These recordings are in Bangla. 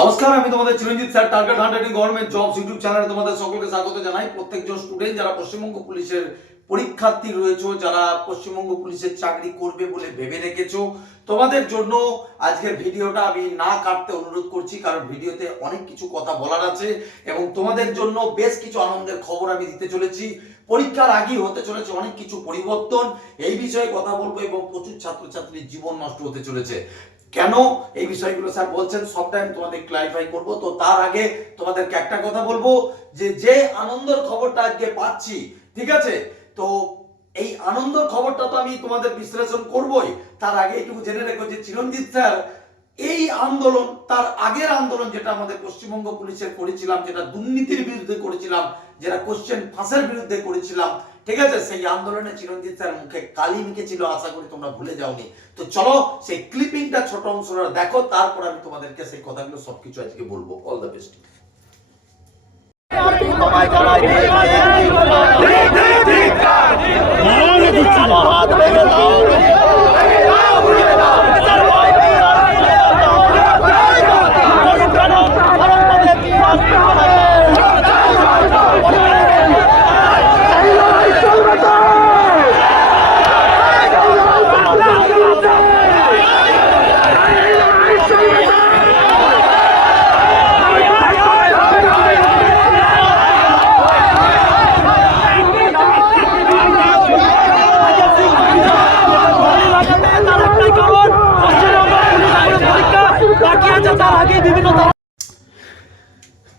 নমস্কার, আমি তোমাদের Chiranjit sir target hundred government jobs YouTube চ্যানেলে তোমাদের সকলকে স্বাগত জানাই। প্রত্যেকজন স্টুডেন্ট যারা পশ্চিমবঙ্গ পুলিশের পরীক্ষার্থী রয়েছে, যারা পশ্চিমবঙ্গ পুলিশের চাকরি করবে বলে ভেবে রেখেছো, তোমাদের জন্য ভিডিওটা আমি না কাটতে অনুরোধ করছি, কারণ ভিডিওতে অনেক কিছু কথা বলার আছে এবং তোমাদের জন্য বেশ কিছু আনন্দের খবর আমি দিতে চলেছি। পরীক্ষার আগেই হতে চলেছে অনেক কিছু পরিবর্তন, এই বিষয়ে কথা বলব এবং প্রচুর ছাত্রছাত্রীর জীবন নষ্ট হতে চলেছে। কেন এই বিষয়গুলো স্যার বলছেন? সবটাই আমি তোমাদের ক্লারিফাই করব। তো তার আগে তোমাদেরকে একটা কথা বলব যে যে আনন্দের খবরটা আজকে পাচ্ছি, ঠিক আছে? তো এই আনন্দের খবরটা তো আমি তোমাদের বিশ্লেষণ করবই। তার আগে একটু জেনে রেখো যে চিরঞ্জিত স্যার এই আন্দোলন তার আগের আন্দোলন যেটা আমাদের পশ্চিমবঙ্গ পুলিশের করেছিলাম যেটা দুর্নীতির বিরুদ্ধে করেছিলাম যেটা কোশ্চেন ফাঁসের বিরুদ্ধে করেছিলাম ঠিক আছে? সেই আন্দোলনে চিরঞ্জিত স্যার মুখে কালি মিখেছিল আশা করি তোমরা ভুলে যাওনি। তো চলো সেই ক্লিপিংটা ছোট অংশটা দেখো তারপর আমি তোমাদেরকে সেই কথাগুলো সবকিছু আজকে বলব। অল দ্য বেস্ট বিভিন্ন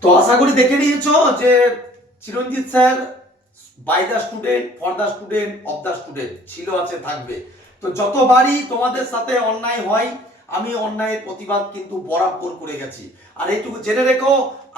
তো আশা করি দেখে নিয়েছো যে Chiranjit sir by the student for the student of the student ছিল, আছে, থাকবে। তো যতবারই তোমাদের সাথে অন্যায় হয়, আমি অন্যায়ের প্রতিবাদ কিন্তু বরাবর করে গেছি। আর এইটুকু জেনে রেখো,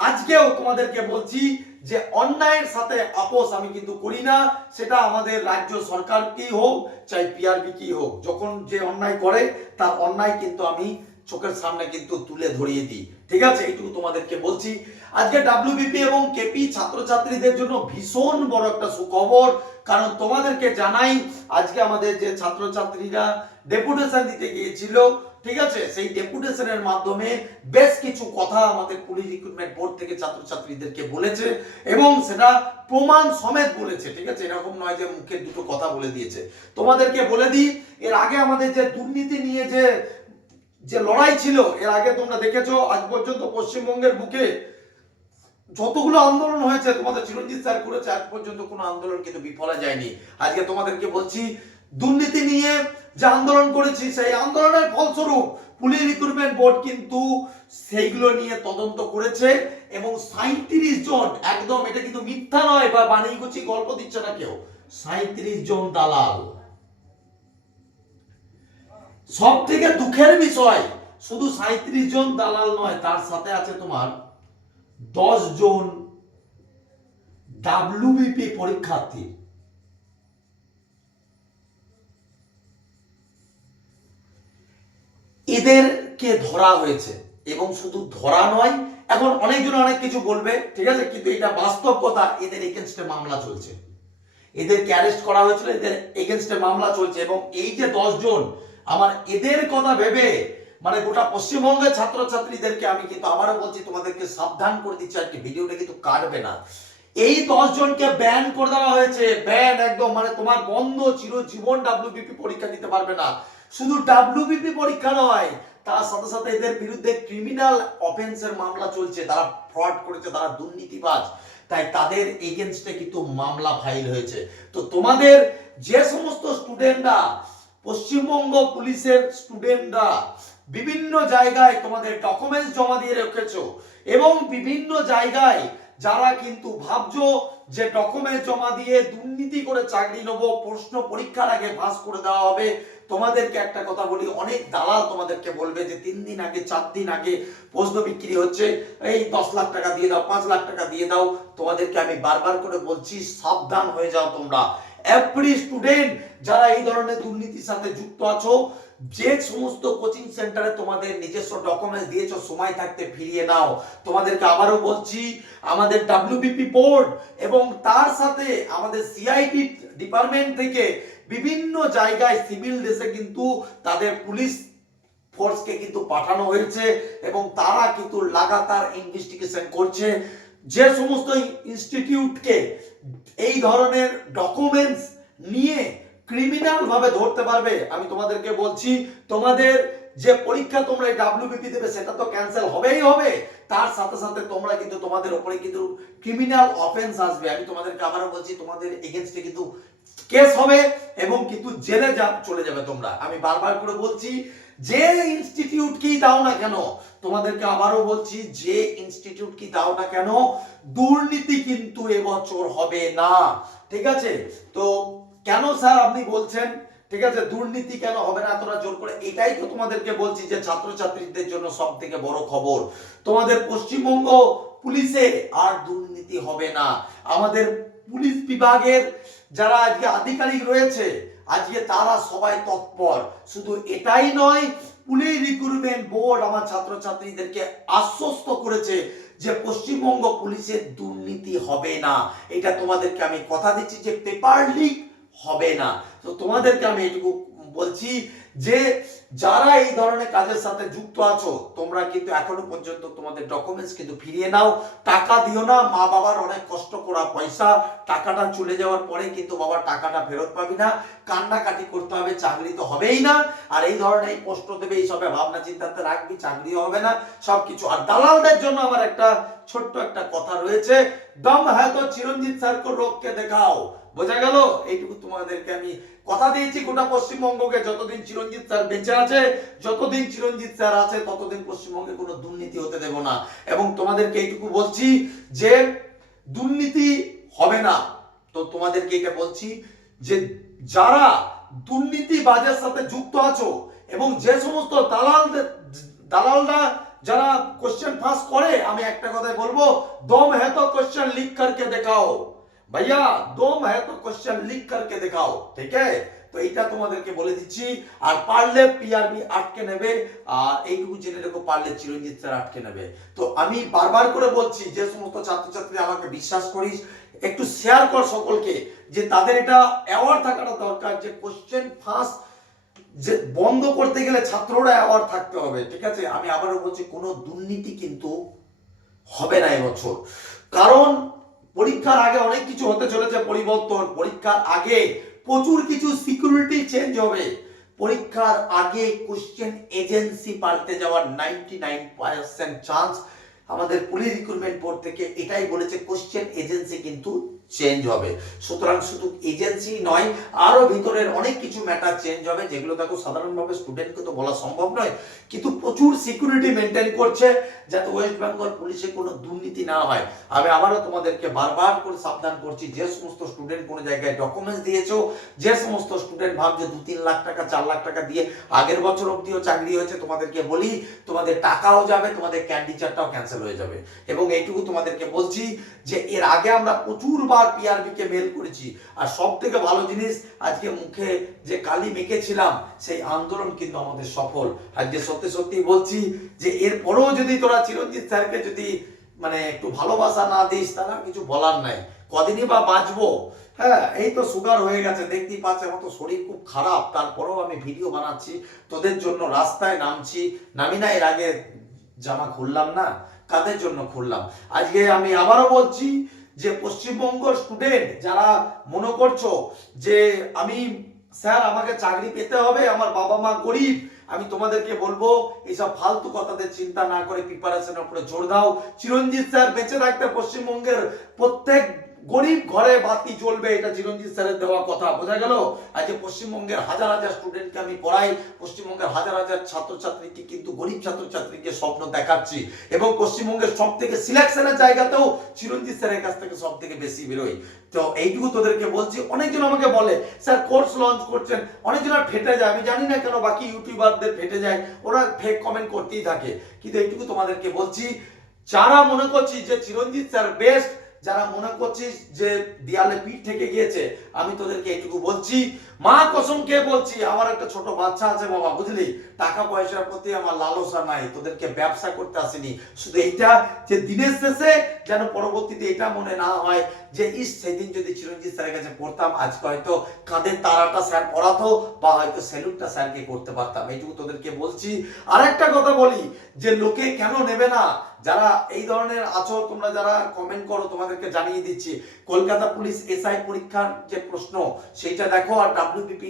আজকেও তোমাদেরকে বলছি যে অন্যায়ের সাথে আপোষ আমি কিন্তু করি না, সেটা আমাদের রাজ্য সরকারকেই হোক, চাই পিআরবি কি হোক। যখন যে অন্যায় করে, তার অন্যায় কিন্তু আমি চোখের সামনে কিন্তু তুলে ধরিয়ে দিই। ঠিক আছে? এইটুকু তোমাদেরকে বলছি। আজকে ডাব্লিউবিপি এবং কেপি ছাত্রছাত্রীদের জন্য ভীষণ বড় একটা সুখবর। কারণ তোমাদেরকে জানাই, আজকে আমাদের যে ছাত্রছাত্রীরা ডেপুটেশন দিতে গিয়েছিল, ঠিক আছে? সেই ডেপুটেশনের মাধ্যমে বেশ কিছু কথা আমাদের পুলিশ রিক্রুটমেন্ট বোর্ড থেকে ছাত্রছাত্রীদেরকে বলেছে এবং সেটা প্রমাণ সমেত বলেছে, ঠিক আছে? এরকম নয় যে মুখে দুটো কথা বলে দিয়েছে। তোমাদেরকে বলে দিই, এর আগে আমাদের যে দুর্নীতি নিয়ে যে যে লড়াই ছিল, এর আগে তোমরা দেখেছ, আজ পর্যন্ত পশ্চিমবঙ্গের বুকে যতগুলো আন্দোলন হয়েছে, তোমাদের চিরঞ্জিত স্যার করেছে, আজ পর্যন্ত কোনো আন্দোলন কিন্তু বিফলে যায়নি। আজকে তোমাদেরকে বলছি, দুর্নীতি নিয়ে যে আন্দোলন করেছি, সেই আন্দোলনের ফলস্বরূপ পুলিশ রিক্রুটমেন্ট বোর্ড কিন্তু সেইগুলো নিয়ে তদন্ত করেছে এবং সাঁত্রিশ জন, একদম এটা কিন্তু মিথ্যা নয়, বা বানিয়ে গুছি গল্প দিচ্ছে না কেউ সাঁত্রিশ জন দালাল। সব থেকে দুঃখের বিষয়, শুধু সাঁত্রিশ জন দালাল নয়, তার সাথে আছে তোমার দশ জন ডাব্লিউবিপি পরীক্ষার্থী। এদেরকে ধরা হয়েছে এবং শুধু ধরা নয়, এখন অনেকজন অনেক কিছু বলবে, ঠিক আছে? কিন্তু এটা বাস্তব কথা এদের এগেনস্টে মামলা চলছে। এদেরকে অ্যারেস্ট করা হয়েছিল, এদের এগেনস্টে মামলা চলছে এবং এই যে দশ জন, আমার এদের কথা ভেবে মানে গোটা পশ্চিমবঙ্গের ছাত্রছাত্রীদেরকে আমি কিন্তু আবারও বলছি, তোমাদেরকে সাবধান করে দিচ্ছি, আজকে ভিডিওটা কিন্তু কাটবে না। এই জনকে ব্যান করে দেওয়া হয়েছে ব্যান একদম মানে তোমার বন্ধ চিরজীবন ডাব্লিউবিপি পরীক্ষা দিতে পারবে না। শুধু ডাব্লিউবিপি পরীক্ষা নয়, তার সাথে সাথে এদের বিরুদ্ধে ক্রিমিনাল অফেন্সের মামলা চলছে, তারা ফ্রড করেছে, তারা দুর্নীতিবাজ। তাই তাদের এগেনস্টে কিন্তু মামলা ফাইল হয়েছে। তো তোমাদের যে সমস্ত স্টুডেন্টরা পশ্চিমবঙ্গ পুলিশের স্টুডেন্টরা বিভিন্ন জায়গায় তোমাদের ডকুমেন্টস জমা দিয়ে রেখেছো এবং বিভিন্ন জায়গায় যারা কিন্তু ভাবছ যে ডকুমেন্ট জমা দিয়ে দুর্নীতি করে চাকরি নেব, প্রশ্ন পরীক্ষার আগে পাস করে দেওয়া হবে, তোমাদেরকে একটা কথা বলি, অনেক দালাল তোমাদেরকে বলবে যে তিন দিন আগে, চার দিন আগে প্রশ্ন বিক্রি হচ্ছে, এই দশ লাখ টাকা দিয়ে দাও, পাঁচ লাখ টাকা দিয়ে দাও, তোমাদেরকে আমি বারবার করে বলছি, সাবধান হয়ে যাও তোমরা। এভরি স্টুডেন্ট যারা এই ধরনের দুর্নীতির সাথে যুক্ত আছো যে সমস্ত কোচিং সেন্টারে তোমাদের নিজস্ব ডকুমেন্টস দিয়েছ, সময় থাকতে ফিরিয়ে নাও। তোমাদেরকে আবারও বলছি, আমাদের ডাব্লিউবিপি বোর্ড এবং তার সাথে আমাদের সিআইডি ডিপার্টমেন্ট থেকে বিভিন্ন জায়গায় সিভিল ড্রেসে কিন্তু তাদের পুলিশ ফোর্সকে কিন্তু পাঠানো হয়েছে এবং তারা কিন্তু লাগাতার ইনভেস্টিগেশন করছে। যে সমস্ত ইনস্টিটিউটকে এই ধরনের ডকুমেন্টস নিয়ে ক্রিমিনাল ভাবে ধরতে পারবে, আমি তোমাদেরকে বলছি, তোমাদের যে পরীক্ষা তোমরা ডাব্লিউবিপি দেবে, সেটা তো ক্যান্সেল হবেই হবে। তার সাথে সাথে তোমরা কিন্তু তোমাদের উপরে কিন্তু ক্রিমিনাল অফেন্স আসবে। আমি তোমাদেরকে আবারও বলছি, তোমাদের এগেনস্টে কিন্তু কেস হবে এবং কিন্তু জেলে যা চলে যাবে তোমরা। আমি বারবার করে বলছি, যে ইনস্টিটিউট কি দাও না কেন, তোমাদেরকে আবারও বলছি, যে ইনস্টিটিউট কি দাও না কেন, দুর্নীতি কিন্তু এবছর হবে না। ঠিক আছে? তো কেন স্যার আপনি বলছেন? ঠিক আছে, দুর্নীতি কেন হবে না? তোরা জোর করে। এটাই তো তোমাদেরকে বলছি যে ছাত্রছাত্রীদের জন্য সব থেকে বড় খবর। তোমাদের পশ্চিমবঙ্গ পুলিশে আর দুর্নীতি হবে না। আমাদের পুলিশ বিভাগের যারা আজকে আধিকারিক রয়েছে, আজকে তারা সবাই তৎপর। শুধু এটাই নয়, পুলিশ রিক্রুটমেন্ট বোর্ড আমার ছাত্রছাত্রীদেরকে আশ্বস্ত করেছে যে পশ্চিমবঙ্গ পুলিশের দুর্নীতি হবে না। এটা তোমাদেরকে আমি কথা দিচ্ছি যে পেপার লিক হবে না। তো তোমাদেরকে আমি এটুকু বলছি যে, যারা এই ধরনের কাজের সাথে যুক্ত আছো, তোমরা কিন্তু এখনও পর্যন্ত তোমাদের ডকুমেন্টস কিন্তু ফিরিয়ে নাও। টাকা দিও না, মা বাবার অনেক কষ্ট করা পয়সা, টাকাটা চলে যাওয়ার পরে কিন্তু বাবার টাকাটা ফেরত পাবি না। কান্নাকাটি করতে হবে, চাকরি তো হবেই না। আর এই ধরনের প্রশ্ন দেবে এইসবে ভাবনা চিন্তাতে রাখবি, চাকরিও হবে না, সবকিছু। আর দালালদের জন্য আমার একটা ছোট্ট একটা কথা রয়েছে, দম হ্যাঁ তো চিরঞ্জিত স্যারকে রোগকে দেখাও। বোঝা গেল? এইটুকু তোমাদেরকে আমি কথা দিয়েছি গোটা পশ্চিমবঙ্গকে। যতদিন চিরঞ্জিত স্যার বেঁচে আছে, যতদিন চিরঞ্জিত স্যার আছে, ততদিন পশ্চিমবঙ্গে কোনো দুর্নীতি হতে দেব না। এবং তোমাদেরকে এইটুকু বলছি যে দুর্নীতি হবে না। তো তোমাদেরকে এটা বলছি যে যারা দুর্নীতিবাজের সাথে যুক্ত আছো এবং যে সমস্ত দালালদের, দালালরা যারা কোশ্চেন ফাঁস করে, আমি একটা কথাই বলব, দম হ্যাঁ তো কোশ্চেন লিখ করকে দেখাও। ভাইয়া দম হ্যাঁ তো কোশ্চেন লিখ করকে দেখাও ঠিক আছে তো এইটা তোমাদেরকে বলে দিচ্ছি আর পারলে পিআরবি আটকে নেবে আর এইটুকু জেনে রেখো পারলে চিরঞ্জিত স্যার আটকে নেবে তো আমি বারবার করে বলছি যে সমস্ত ছাত্রছাত্রী আমাকে বিশ্বাস করিস একটু শেয়ার কর সকলকে যে তাদের এটা অ্যাওয়ার্ড থাকাটা দরকার যে কোশ্চেন ফার্স্ট যে বন্ধ করতে গেলে ছাত্ররা অ্যাওয়ার্ড থাকতে হবে ঠিক আছে আমি আবারও বলছি কোনো দুর্নীতি কিন্তু হবে না এবছর কারণ পরীক্ষার আগে অনেক কিছু হতে চলেছে পরিবর্তন। পরীক্ষার আগে প্রচুর কিছু সিকিউরিটি চেঞ্জ হবে। পরীক্ষার আগে কোশ্চেন এজেন্সি পাল্টে যাওয়ার নাইনটি নাইন পার্সেন্ট চান্স আমাদের পুলিশ রিক্রুটমেন্ট বোর্ড থেকে এটাই বলেছে কোশ্চেন এজেন্সি কিন্তু চেঞ্জ হবে। সুতরাং শুধু এজেন্সি নয়, আরও ভিতরের অনেক কিছু ম্যাটার চেঞ্জ হবে, যেগুলো দেখো সাধারণভাবে স্টুডেন্টকে তো বলা সম্ভব নয়, কিন্তু প্রচুর সিকিউরিটি মেনটেন করছে, যাতে ওয়েস্ট বেঙ্গল পুলিশে কোনো দুর্নীতি না হয়। আমি আবারও তোমাদেরকে বারবার করে সাবধান করছি, যে সমস্ত স্টুডেন্ট কোনো জায়গায় ডকুমেন্টস দিয়েছ, যে সমস্ত স্টুডেন্ট ভাবছে দু তিন লাখ টাকা, চার লাখ টাকা দিয়ে আগের বছর অবধিও চাকরি হয়েছে, তোমাদেরকে বলি, তোমাদের টাকাও যাবে, তোমাদের ক্যান্ডিচারটাও ক্যান্সেল হয়ে যাবে। এবং এইটুকু তোমাদেরকে বলছি, যে এর আগে আমরা প্রচুরবার পিআরবি কে মেল করেছি। আর সব থেকে ভালো জিনিস, আজকে মুখে যে কালি মেখেছিলাম, সেই আন্দোলন কিন্তু আমাদের সফল। আজকে সত্যি সত্যি বলছি যে এরপরেও যদি তোরা চিরঞ্জিত স্যারকে যদি মানে একটু ভালোবাসা না দিস, তাহলে কিছু বলার নাই। কদিনই বা বাঁচবো? হ্যাঁ এই তো সুগার হয়ে গেছে, দেখতেই পাচ্ছে আমার তো শরীর খুব খারাপ। তারপরেও আমি ভিডিও বানাচ্ছি, তোদের জন্য রাস্তায় নামছি। নামি না, এর আগে জামা খুললাম না, কাদের জন্য খুললাম? আজকে আমি আবারও বলছি যে পশ্চিমবঙ্গ স্টুডেন্ট যারা মনে করছ যে আমি, স্যার, আমাকে চাকরি পেতে হবে, আমার বাবা মা গরিব, আমি তোমাদেরকে বলব, এইসব ফালতু কথাদের চিন্তা না করে প্রিপারেশনের উপরে জোর দাও। চিরঞ্জিত স্যার বেঁচে থাকতে পশ্চিমবঙ্গের প্রত্যেক গরিব ঘরে বাতি জ্বলবে, এটা চিরঞ্জিত স্যারের দেওয়া কথা। বোঝা গেল? আজকে পশ্চিমবঙ্গের হাজার হাজার স্টুডেন্টকে আমি পড়াই, পশ্চিমবঙ্গের হাজার হাজার ছাত্রছাত্রীকে কিন্তু গরিব ছাত্রছাত্রীকে স্বপ্ন দেখাচ্ছি। এবং পশ্চিমবঙ্গের সব থেকে সিলেকশনের জায়গাতেও চিরঞ্জিত স্যারের কাছ থেকে সব থেকে বেশি বেরোই। তো এইটুকু তোদেরকে বলছি, অনেকজন আমাকে বলে, স্যার কোর্স লঞ্চ করছেন। অনেকজনের ফেটে যায়। আমি জানি না কেন বাকি ইউটিউবারদের ফেটে যায়। ওরা ফেক কমেন্ট করতেই থাকে। কিন্তু এইটুকু তোমাদেরকে বলছি, যারা মনে করছি যে চিরঞ্জিত স্যার বেস্ট যারা মনে করছিস যে দেয়ালে পিঠ থেকে গিয়েছে, আমি তোদেরকে এইটুকু বলছি। মা, কসম কে বলছি, আমার একটা ছোট বাচ্চা আছে বাবা, বুঝলি? টাকা পয়সার প্রতি আমার লালসা নাই, তোদেরকে ব্যবসা করতে আসেনি। শুধু এইটা যে দিনের শেষে যেন পরবর্তীতে এটা মনে না হয় যে, ইস, সেদিন যদি চিরঞ্জিত স্যারের কাছে পড়তাম, আজকে হয়তো কাঁধের তারাটা স্যার পড়াতো, বা হয়তো স্যালুটটা স্যারকে করতে পারতাম। এইটুকু তোদেরকে বলছি। আর একটা কথা বলি, যে লোকে কেন নেবে না? যারা এই ধরনের আছো তোমরা যারা কমেন্ট করো, তোমাদেরকে জানিয়ে দিচ্ছি, কলকাতা পুলিশ এসআই পরীক্ষার যে প্রশ্ন, সেইটা দেখো আর ডাব্লিউবিপি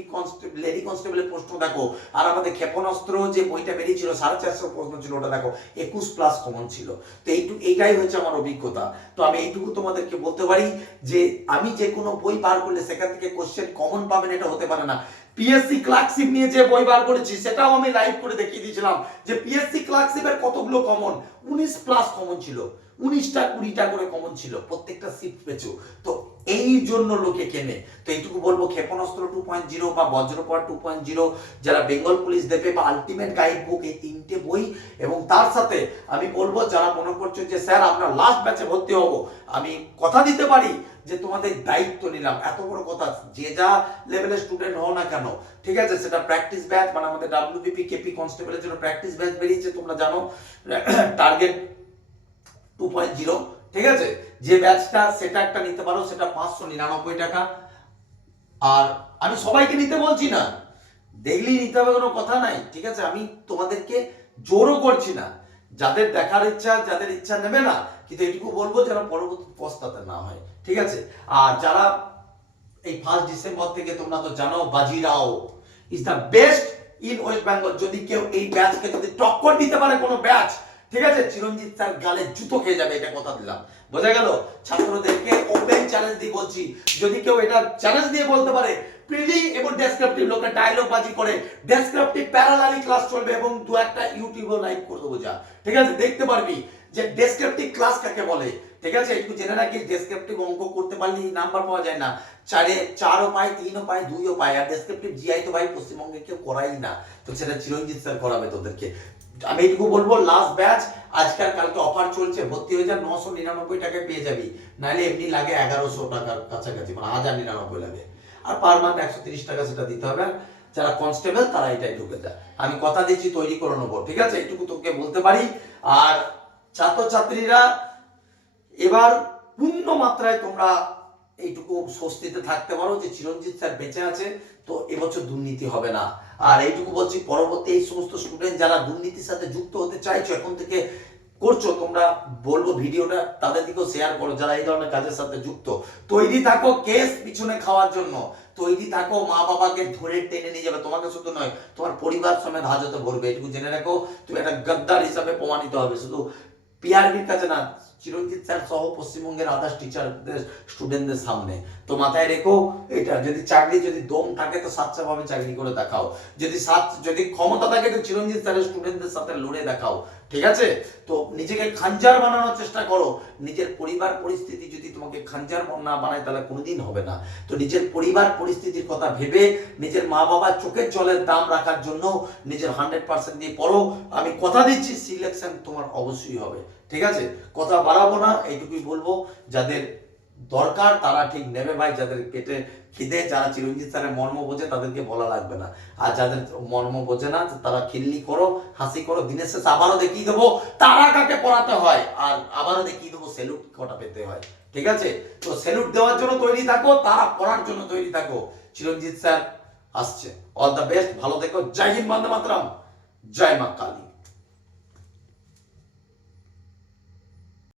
লেডি কনস্টেবলের প্রশ্ন দেখো। আর আমাদের ক্ষেপণাস্ত্র যে বইটা বেরিয়েছিল, সাড়ে চারশো প্রশ্ন ছিল, ওটা দেখো, একুশ প্লাস কমন ছিল। তো এইটুকু এইটাই হচ্ছে আমার অভিজ্ঞতা। তো আমি এইটুকু তোমাদেরকে বলতে পারি যে, আমি যে কোনো বই বার করলে সেখান থেকে কোশ্চেন কমন পাবেন, এটা হতে পারে না। পিএসসি ক্লার্কশিপ নিয়ে যে বই বার করেছি, সেটাও আমি লাইভ করে দেখিয়ে দিয়েছিলাম যে পিএসসি ক্লার্কশিপের কতগুলো কমন উনিশ প্লাস কমন ছিল। উনিশটা কুড়িটা করে কমন ছিল। প্রত্যেকটা সিট পেছু তো এই জন্য লোকে কেনে। তো এইটুকু বলব, ক্ষেপণাস্ত্র টু পয়েন্ট জিরো বা বজ্রপর টু পয়েন্ট জিরো যারা বেঙ্গল পুলিশ দেবে বা আলটিমেট গাইড বুক এই তিনটে বই। এবং তার সাথে আমি বলব, যারা মনে করছ যে, স্যার আপনার লাস্ট ব্যাচে ভর্তি হব। আমি কথা দিতে পারি যে, তোমাদের দায়িত্ব নিলাম। এত বড় কথা, যে যা লেভেলের স্টুডেন্ট হও না কেন। ঠিক আছে, সেটা প্র্যাকটিস ব্যাচ মানে আমাদের ডাব্লিউবিপি কেপি কনস্টেবলের জন্য প্র্যাকটিস ব্যাচ বেরিয়েছে, তোমরা জানো। টার্গেট টু পয়েন্ট জিরো ঠিক আছে? যে ব্যাচটা সেটা একটা নিতে পারো, সেটা পাঁচশো নিরানব্বই টাকা। আর আমি সবাইকে নিতে বলছি না। দেখলেই নিতে হবে কোনো কথা নাই, ঠিক আছে? আমি তোমাদেরকে জোরও করছি না। যাদের দেখার ইচ্ছা, যাদের ইচ্ছা নেবে না, কিন্তু এইটুকু বলব যেন পরবর্তী পস্তাতে না হয়, ঠিক আছে? আর যারা এই ফার্স্ট ডিসেম্বর থেকে তোমরা তো জানো, Bajirao is the best in West Bengal যদি কেউ এই ব্যাচকে যদি টক্কর দিতে পারে কোনো ব্যাচ ঠিক আছে? চিরঞ্জিত স্যার গালে জুতো খেয়ে যাবে, এটা কথা দিলাম। বোঝা গেল? ছাত্রদেরকে ওপেন চ্যালেঞ্জ দিয়ে বলছি, যদি কেউ এটা চ্যালেঞ্জ দিয়ে বলতে পারে এবং ডেসক্রিপটিভ লোকে ডায়লগ বাজি করে ডেসক্রিপটিভ প্যারালালি ক্লাস চলবে এবং দু একটা করে দেবো যা। ঠিক আছে? দেখতে পারবি যে ডেসক্রিপটিভ ক্লাস কাকে বলে। ঠিক আছে? একটু জেনে ডেসক্রিপটিভ অঙ্ক করতে পারলে নাম্বার পাওয়া যায় না। চারে, চারও পায়, তিনও পায়, দুইও পায়, আর ডেসক্রিপটিভ জিআই তো ভাই পশ্চিমবঙ্গে কেউ করাই না। তো সেটা চিরঞ্জিত স্যার করাবে তোদেরকে। আমি এইটুকু বলব লাস্ট ব্যাচ আজকাল কালকে অফার চলছে ভর্তি হয়ে যা নশো নিরানব্বই টাকায় পেয়ে যাবি। নাহলে এমনি লাগে এগারোশো টাকার কাছাকাছি মানে হাজার নিরানব্বই লাগে। আর পার মান্থ একশো তিরিশ টাকা সেটা দিতে হবে। যারা কনস্টেবল তারা এটাই ঢুকে যায়। আমি কথা দিচ্ছি, তৈরি করে নেব, ঠিক আছে? এইটুকু তোকে বলতে পারি। আর ছাত্রছাত্রীরা, এবার পূর্ণ মাত্রায় তোমরা এইটুকু স্বস্তিতে থাকতে পারো যে চিরঞ্জিত স্যার বেঁচে আছে, তো এবছর দুর্নীতি হবে না। আর এইটুকু বলছি, পরবর্তী এই সমস্ত স্টুডেন্ট যারা দুর্নীতির সাথে যুক্ত হতে চাইছো, এখন থেকে করছ, তোমরা বলব ভিডিওটা, তাদের দিকেও শেয়ার করো, যারা এই ধরনের কাজের সাথে যুক্ত। তৈরি থাকো কেস পিছনে খাওয়ার জন্য। তৈরি থাকো, মা বাবাকে ধরে টেনে নিয়ে যাবে, তোমাকে শুধু নয়, তোমার পরিবার সমেত হাজতে ভরবে, এটুকু জেনে রাখো, তুমি একটা গদ্দার হিসাবে প্রমাণিত হবে, শুধু পিআরবির কাছে না চিরঞ্জিত স্যার সহ পশ্চিমবঙ্গের আদার্স টিচারদের স্টুডেন্টদের সামনে। তো মাথায় রেখো, এটা, যদি চাকরি, যদি দম থাকে, তো সাচ্চা ভাবে চাকরি করে দেখাও। যদি যদি ক্ষমতা থাকে, তো চিরঞ্জিত স্যারের স্টুডেন্টদের সাথে লড়ে দেখাও। ঠিক আছে? তো নিজেকে খাঞ্জার বানানোর চেষ্টা করো। নিজের পরিবার পরিস্থিতি যদি তোমাকে খাঞ্জার না বানায়, তাহলে কোনোদিন হবে না। তো নিজের পরিবার পরিস্থিতির কথা ভেবে, নিজের মা বাবার চোখের জলের দাম রাখার জন্য নিজের হান্ড্রেড পার্সেন্ট দিয়ে পড়ো। আমি কথা দিচ্ছি সিলেকশন তোমার অবশ্যই হবে। ঠিক আছে? কথা বাড়াবো না, এইটুকুই বলব। যাদের দরকার তারা ঠিক নেবে ভাই, যাদের পেটে খিদে, যারা চিরঞ্জিত স্যারের মর্ম বোঝে তাদেরকে বলা লাগবে না। আর যাদের মর্ম বোঝে না, তারা খিল্লি করো, হাসি করো, দিনের শেষে আবারও দেখিয়ে দেবো, তারা কাকে পড়াতে হয়। আর আবারও দেখিয়ে দেবো সেলুট কটা পেতে হয়। ঠিক আছে? তো সেলুট দেওয়ার জন্য তৈরি থাকো, তারা পড়ার জন্য তৈরি থাকো। চিরঞ্জিত স্যার আসছে। অল দ্য বেস্ট ভালো দেখো জয় হিন্দ, বন্দে মাতরম। জয় মা কালী।